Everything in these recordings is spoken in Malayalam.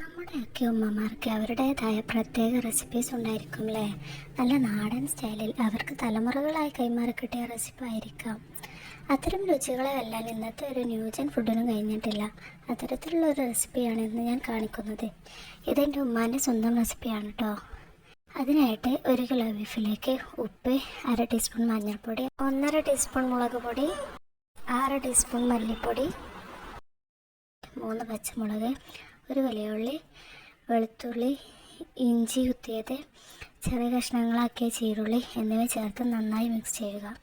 നമ്മുടെയൊക്കെ ഉമ്മമാർക്ക് അവരുടേതായ പ്രത്യേക റെസിപ്പീസ് ഉണ്ടായിരിക്കും അല്ലേ? നല്ല നാടൻ സ്റ്റൈലിൽ അവർക്ക് തലമുറകളായി കൈമാറി കിട്ടിയ റെസിപ്പി ആയിരിക്കാം. അത്തരം രുചികളെ വെല്ലാൻ ഇന്നത്തെ ഒരു ന്യൂജൻ ഫുഡിനും കഴിഞ്ഞിട്ടില്ല. അത്തരത്തിലുള്ള ഒരു റെസിപ്പിയാണ് ഇന്ന് ഞാൻ കാണിക്കുന്നത്. ഇതെൻ്റെ ഉമ്മാൻ്റെ സ്വന്തം റെസിപ്പിയാണ് കേട്ടോ. അതിനായിട്ട് 1 കിലോ ബീഫിലേക്ക് ഉപ്പ്, 1/2 ടീസ്പൂൺ മഞ്ഞൾപ്പൊടി, 1.5 ടീസ്പൂൺ മുളക് പൊടി, 6 ടീസ്പൂൺ മല്ലിപ്പൊടി, 3 പച്ചമുളക്, 1 വലിയ ഉള്ളി, വെളുത്തുള്ളി, ഇഞ്ചി കുത്തിയത്, ചെറിയ കഷ്ണങ്ങളാക്കിയ ചീരുള്ളി എന്നിവ ചേർത്ത് നന്നായി മിക്സ് ചെയ്യുക.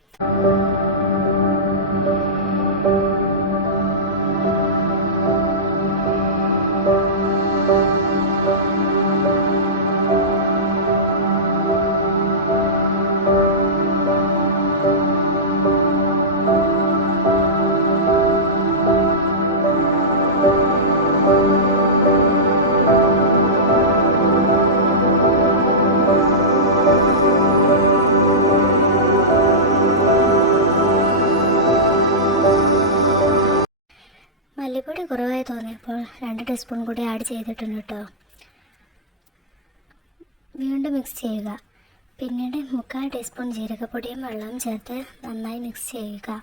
മല്ലിപ്പൊടി കുറവായി തോന്നിയപ്പോൾ 2 ടീസ്പൂൺ കൂടി ആഡ് ചെയ്തിട്ടുണ്ട് കേട്ടോ. വീണ്ടും മിക്സ് ചെയ്യുക. പിന്നീട് 3/4 ടീസ്പൂൺ ജീരകപ്പൊടിയും വെള്ളവും ചേർത്ത് നന്നായി മിക്സ് ചെയ്യുക.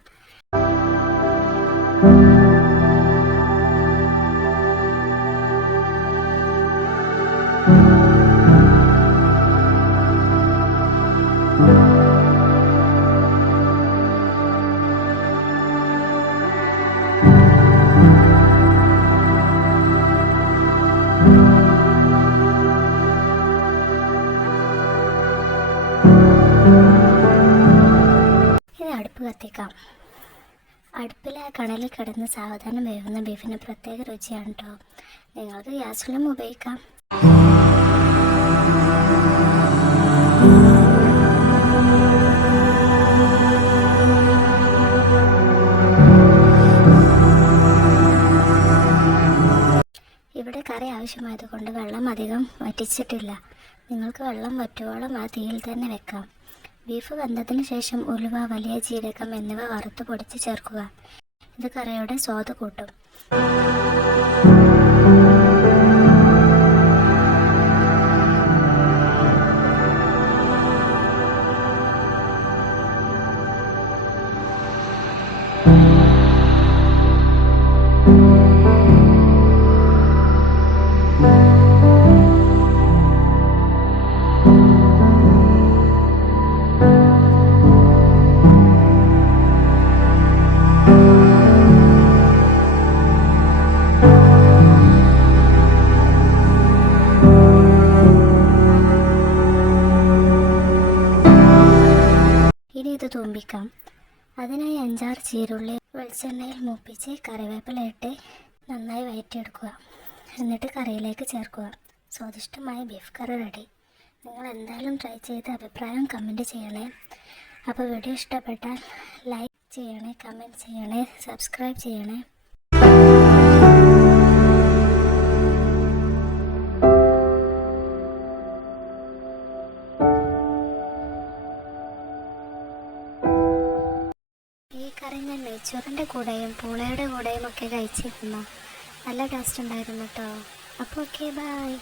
അടുപ്പ് കത്തിക്കാം. അടുപ്പിലെ കണലിൽ കിടന്ന് സാവധാനം വേവുന്ന ബീഫിന് പ്രത്യേക രുചിയാണ് കേട്ടോ. നിങ്ങൾക്ക് ഗ്യാസിലും ഉപയോഗിക്കാം. ഇവിടെ കറി ആവശ്യമായതുകൊണ്ട് വെള്ളം അധികം വറ്റിച്ചിട്ടില്ല. നിങ്ങൾക്ക് വെള്ളം വറ്റുവോളം ആ തീയിൽ തന്നെ വെക്കാം. ബീഫ് വെന്തതിന് ശേഷം ഉലുവ, വലിയ ജീരകം എന്നിവ വറുത്ത് പൊടിച്ച് ചേർക്കുക. ഇത് കറിയുടെ സ്വാദ് കൂട്ടും. ഇനി ഇത് തൂമ്പിക്കാം. അതിനായി 5-6 ചീരുള്ളി വെളിച്ചെണ്ണയിൽ മൂപ്പിച്ച് കറിവേപ്പില ഇട്ട് നന്നായി വഴറ്റിയെടുക്കുക. എന്നിട്ട് കറിയിലേക്ക് ചേർക്കുക. സ്വാദിഷ്ടമായ ബീഫ് കറി റെഡി. നിങ്ങൾ എന്തായാലും ട്രൈ ചെയ്ത് അഭിപ്രായം കമൻറ്റ് ചെയ്യണേ. അപ്പോൾ വീഡിയോ ഇഷ്ടപ്പെട്ടാൽ ലൈക്ക് ചെയ്യണേ, കമൻറ്റ് ചെയ്യണേ, സബ്സ്ക്രൈബ് ചെയ്യണേ. ഈ കറി ഞാൻ നെയ്ച്ചോറിൻ്റെ കൂടെയും പൂളയുടെ കൂടെയും ഒക്കെ കഴിച്ചിരുന്നു. നല്ല ടേസ്റ്റ് ഉണ്ടായിരുന്നു കേട്ടോ. അപ്പോൾ ഓക്കെ, ബൈ.